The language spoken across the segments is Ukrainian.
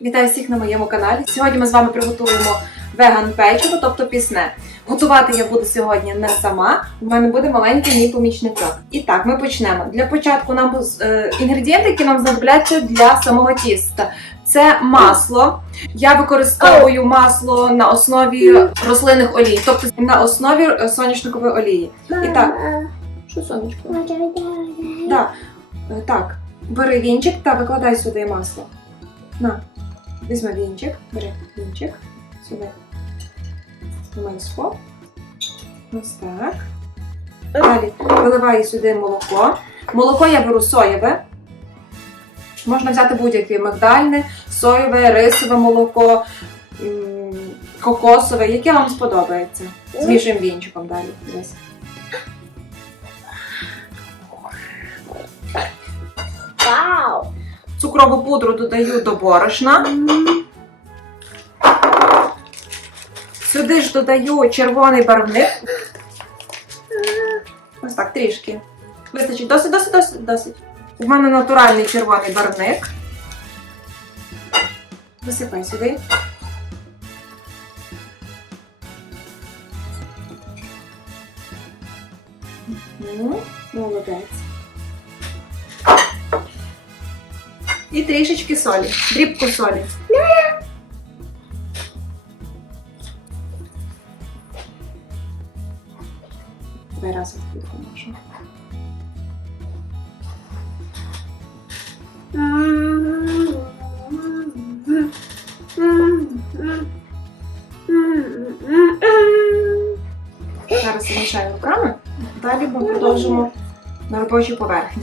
Вітаю всіх на моєму каналі. Сьогодні ми з вами приготуємо веган печиво, тобто пісне. Готувати я буду сьогодні не сама. У мене буде маленький мій помічничок. І так, ми почнемо. Для початку нам е, інгредієнти, які нам знадобляться для самого тіста. Це масло. Я використовую масло на основі рослинних олій, тобто на основі е, соняшникової олії. І так, що сонечко? Да. Е, Так, бери вінчик та викладай сюди масло. На, візьми вінчик, бери вінчик, сюди. Масло. Ось так. Далі виливаю сюди молоко. Молоко я беру соєве. Можна взяти будь-яке мигдальне, соєве, рисове молоко, кокосове, яке вам сподобається. Змішуємо вінчиком далі. Вау! Цукрову пудру додаю до борошна. Сюди ж додаю червоний барвник. Ось так, трішки. Вистачить. Досить, досить, досить, досить. У мене натуральний червоний барвник. Висипай сюди. Молодець. І трішечки солі. Дрібку солі. Давай разом тобі допоможу. Зараз я мішаю руками. Далі ми продовжимо на робочій поверхні.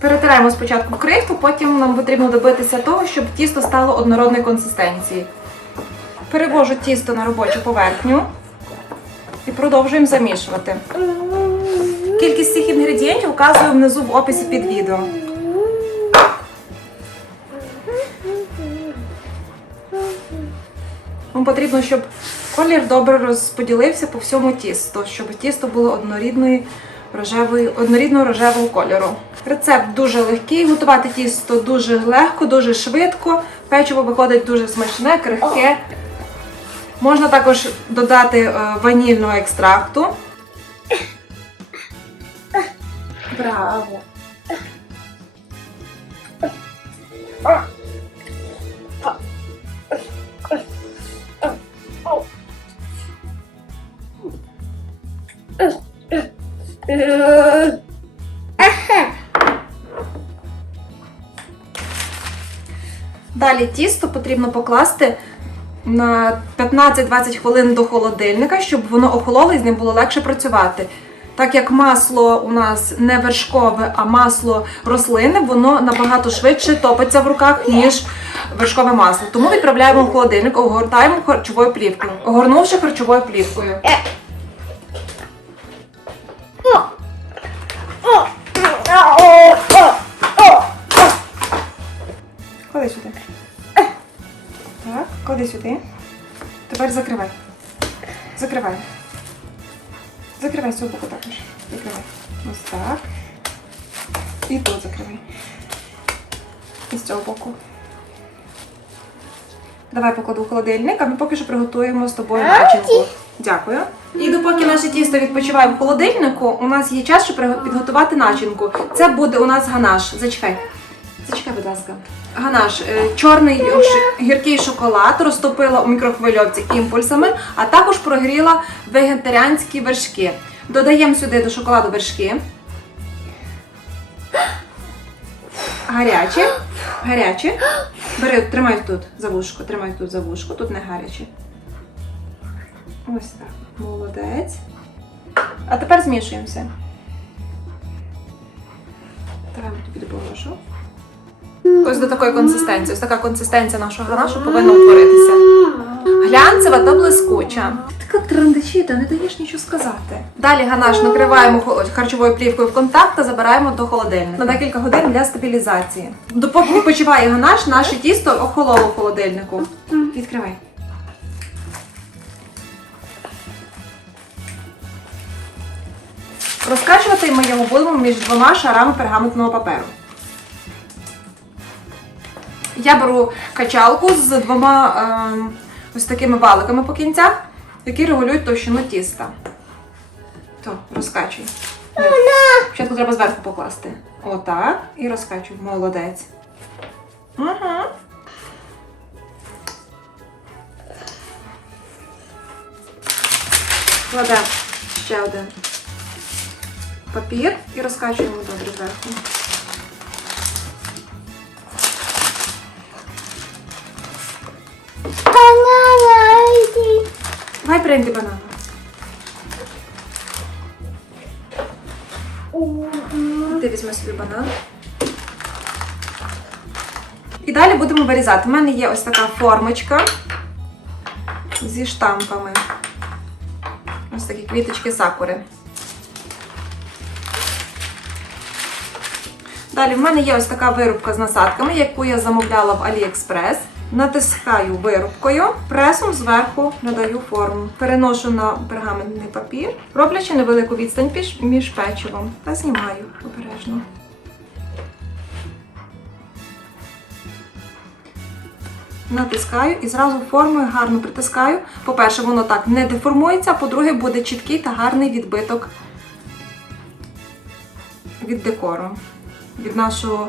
Перетираємо спочатку крихту, потім нам потрібно добитися того, щоб тісто стало однородної консистенції. Перевожу тісто на робочу поверхню і продовжуємо замішувати. Кількість цих інгредієнтів вказую внизу в описі під відео. Вам потрібно, щоб колір добре розподілився по всьому тісту, щоб тісто було однорідної рожевої, однорідного рожевого кольору. Рецепт дуже легкий, готувати тісто дуже легко, дуже швидко. Печиво виходить дуже смачне, крихке. Можна також додати е, ванільного екстракту. Браво! Далі тісто потрібно покласти на 15-20 хвилин до холодильника, щоб воно охололо і з ним було легше працювати. Так як масло у нас не вершкове, а масло рослинне, воно набагато швидше топиться в руках, ніж вершкове масло. Тому відправляємо в холодильник, огортаємо харчовою плівкою, огорнувши харчовою плівкою. Клади сюди. Так, клади сюди. Тепер закривай. Закривай. Закривай з цього боку також. Закривай. Ось так. І тут закривай. І з цього боку. Давай покладу в холодильник, а ми поки що приготуємо з тобою начинку. Дякую. І допоки наше тісто відпочиває в холодильнику, у нас є час, щоб підготувати начинку. Це буде у нас ганаш. Зачекай. Зачекай, будь ласка. Ганаш, е, чорний гіркий шоколад розтопила у мікрохвильовці імпульсами, а також прогріла вегетаріанські вершки. Додаємо сюди до шоколаду вершки. Гарячі. Гарячі. Бери, тримай тут за вушко, тримай тут за вушко, тут не гарячі. Ось так. Молодець. А тепер змішуємося. Давай я тобі допоможу. Ось до такої консистенції. Ось така консистенція нашого ганашу повинна утворитися. Глянцева та блискуча. Така трандачіта, не даєш нічого сказати. Далі ганаш накриваємо харчовою плівкою в контакт та забираємо до холодильника на декілька годин для стабілізації. Допоки відпочиває ганаш, наше тісто охололо в холодильнику. Відкривай. Розкачувати ми його будемо між двома шарами пергаментного паперу. Я беру качалку з двома ем, ось такими валиками по кінцях, які регулюють товщину тіста. То, розкачуй. Спочатку треба зверху покласти. Отак. І розкачуй. Молодець. Угу. Кладемо ще один папір і розкачуємо добре зверху. Банана. Давай прийди банана. Ти візьми собі банан. І далі будемо вирізати. У мене є ось така формочка зі штампами. Ось такі квіточки сакури. Далі в мене є ось така вирубка з насадками, яку я замовляла в AliExpress. Натискаю вирубкою, пресом зверху надаю форму. Переношу на пергаментний папір, роблячи невелику відстань між печивом та знімаю обережно. Натискаю і зразу формою гарно притискаю. По-перше, воно так не деформується, а по-друге, буде чіткий та гарний відбиток від декору, від нашого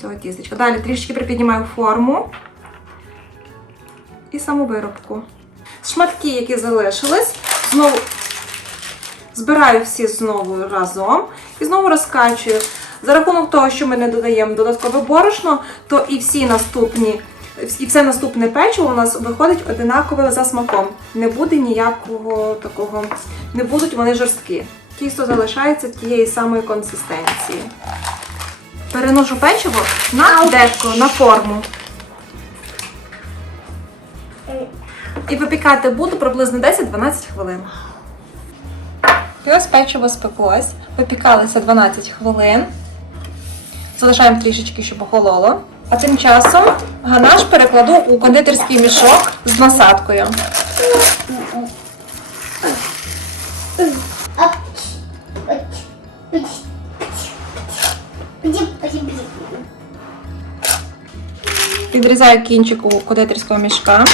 цього тістечка. Далі трішечки припіднімаю форму і саму виробку. Шматки, які залишились, знову збираю всі знову разом і знову розкачую. За рахунок того, що ми не додаємо додаткове борошно, то і всі наступні. І все наступне печиво у нас виходить одинакове за смаком. Не буде ніякого такого, не будуть вони жорсткі. Тісто залишається тієї самої консистенції. Переношу печиво на дешко, на форму. І випікати буду приблизно 10-12 хвилин. І ось печиво спеклось. Випікалося 12 хвилин. Залишаємо трішечки, щоб охололо. А тим часом ганаш перекладу у кондитерський мішок з насадкою. Відрізаю кінчик у кондитерського мішка.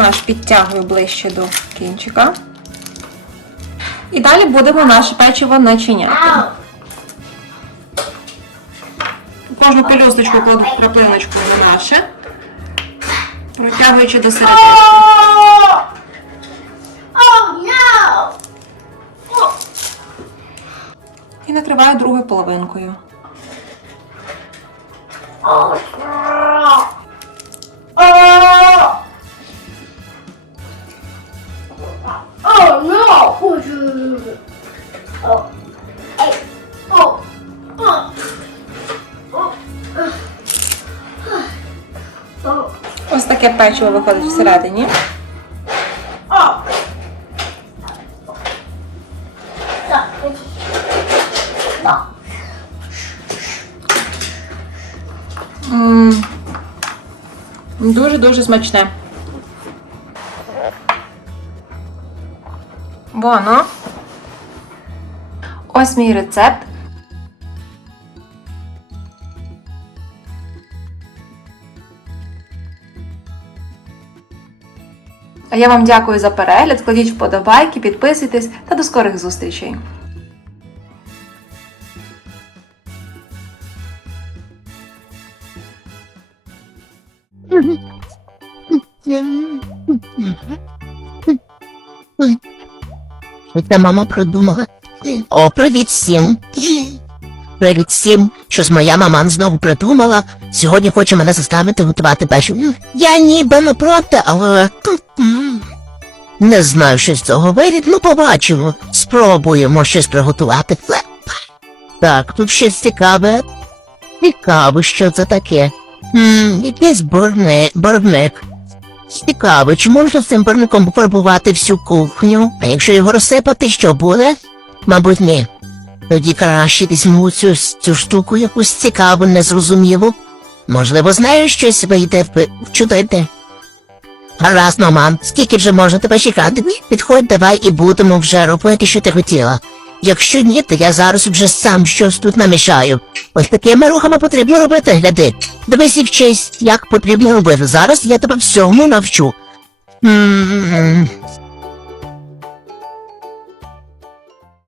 Ганаш підтягую ближче до кінчика. І далі будемо наше печиво начиняти. Кожну пелюсточку кладу краплиночку ганаше, протягуючи до середини. І накриваю другою половинкою. Таке печиво виходить всередині. oh. Так, так. Дуже-дуже смачне. Воно. Ось мій рецепт. А я вам дякую за перегляд. Кладіть вподобайки, підписуйтесь та до скорих зустрічей. Це мама придумала? О, привіт всім. Привіт всім. Щось моя мама знову придумала. Сьогодні хоче мене заставити готувати печиво. Я ніби не проти, але не знаю, що з цього вийде. Ну, побачимо. Спробуємо щось приготувати. Так, тут щось цікаве. Цікаво, що це таке. М, якийсь барне- барвник. Цікаво, чи можна з цим парником пофарбувати всю кухню? А якщо його розсипати, що буде? Мабуть, ні. Тоді краще візьму цю, цю штуку якусь цікаву, незрозумілу. Можливо, знаю щось вийде вчудити. Гаразд, маман, скільки вже можна тебе чекати? Підходь, давай і будемо вже робити, що ти хотіла. Якщо ні, то я зараз вже сам щось тут намішаю. Ось такими рухами потрібно робити, гляди. Дивись і вчись, як потрібно робити. Зараз я тебе всьому навчу.